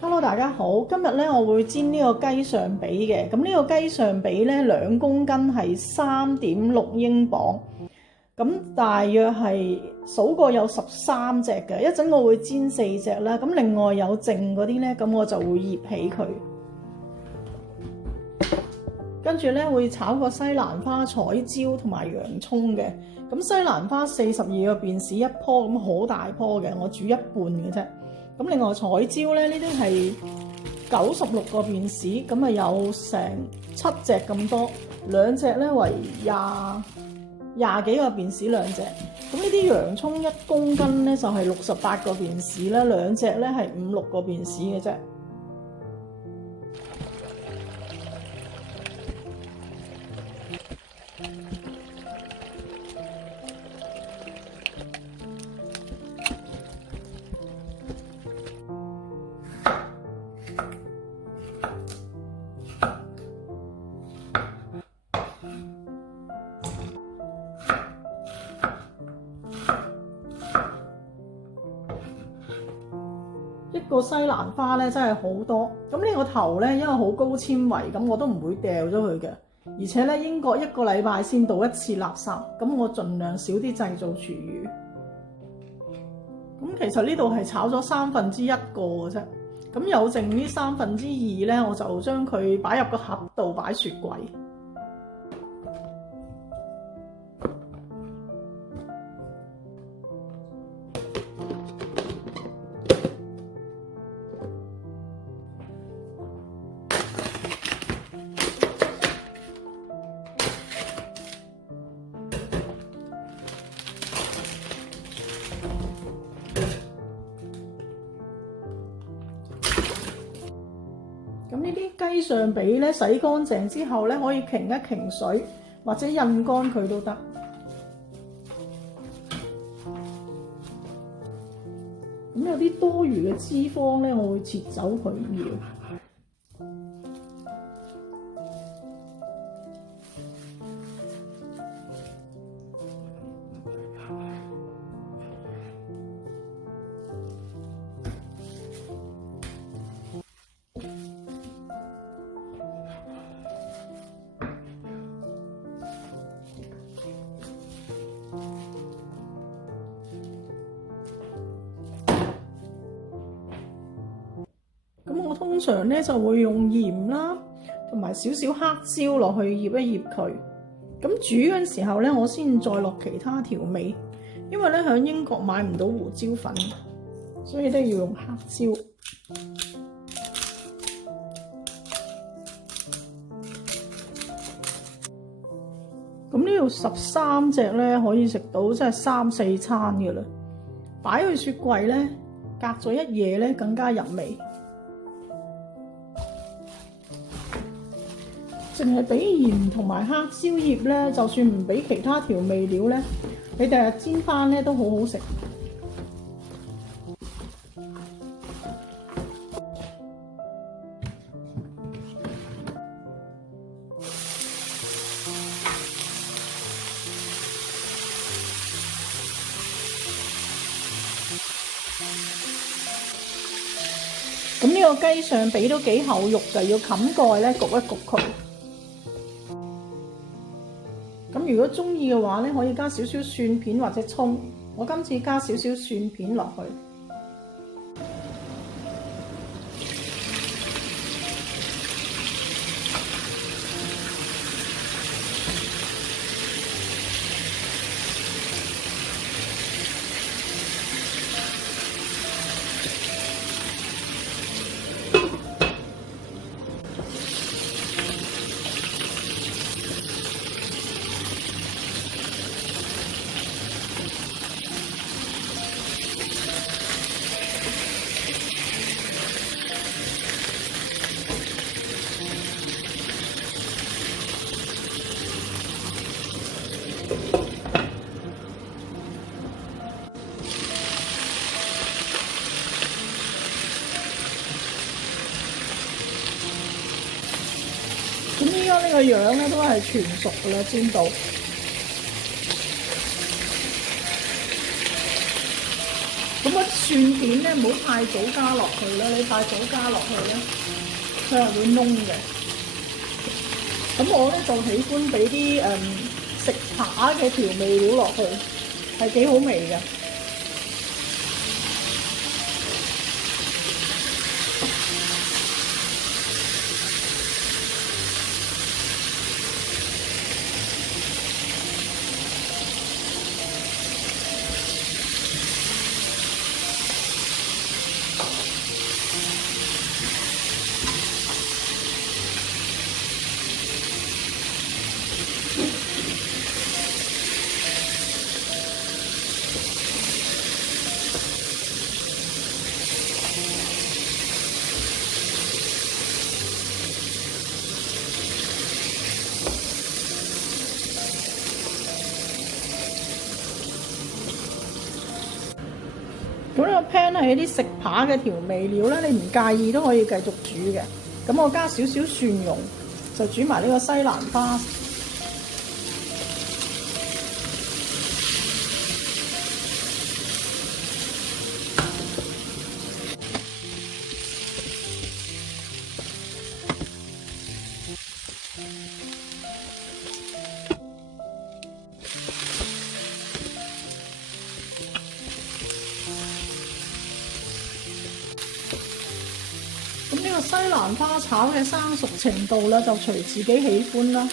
Hello， 大家好，今日咧我會煎呢個雞上髀嘅。咁呢個雞上髀咧2公斤係3.6英鎊，咁大約係數過有13隻嘅。一陣我會煎4隻啦，咁另外有剩嗰啲咧，咁我就會醃起佢。跟住咧會炒個西蘭花、彩椒同埋洋葱嘅。咁西蘭花42個便士一棵，咁好大棵嘅，我煮一半嘅啫。咁另外彩椒咧，呢啲係96個便士，咁啊有成7隻咁多，2隻咧為廿幾個便士2隻。咁呢啲洋葱1公斤咧就係68個便士啦，2隻咧係5-6個便士嘅啫。一個西蘭花咧真係好多，咁呢個頭咧因為好高纖維，咁我都唔會掉咗佢嘅。而且咧英國1個禮拜先倒1次垃圾，咁我盡量少啲製造廚餘。咁其實呢度係炒咗1/3個嘅啫，咁有剩呢2/3咧，我就將佢擺入個盒度擺雪櫃。咁呢啲雞上髀咧，洗乾淨之後咧，可以擎一擎水，或者印乾佢都得。咁有啲多餘嘅脂肪咧，我會切走佢唔要。咁我通常咧就會用鹽啦，同埋少少黑椒落去醃一醃佢。咁煮嗰陣時候咧，我先再落其他調味，因為咧喺英國買唔到胡椒粉，所以都要用黑椒。咁呢度13隻咧，可以食到即係3-4餐嘅啦。擺去雪櫃咧，隔咗1夜咧，更加入味。淨係俾鹽同埋黑椒葉咧，就算唔俾其他調味料咧，你第日煎翻咧都好好食。咁呢個雞上髀都幾厚肉，就要冚蓋咧焗一焗佢。咁如果中意嘅話咧，可以加少少蒜片或者葱。我今次加少少蒜片落去。咁依家呢個樣咧都係全熟㗎啦，煎到。咁個蒜片咧，唔好太早加落去啦，你太早加落去咧，佢係會燶嘅。咁我咧就喜歡俾啲食扒嘅調味料落去，係幾好味嘅。咁呢個 pan 係啲食扒嘅調味料咧，你唔介意都可以繼續煮嘅。咁我加少少蒜蓉，就煮埋呢個西蘭花。咁呢個西蘭花炒嘅生熟程度咧，就隨自己喜歡啦。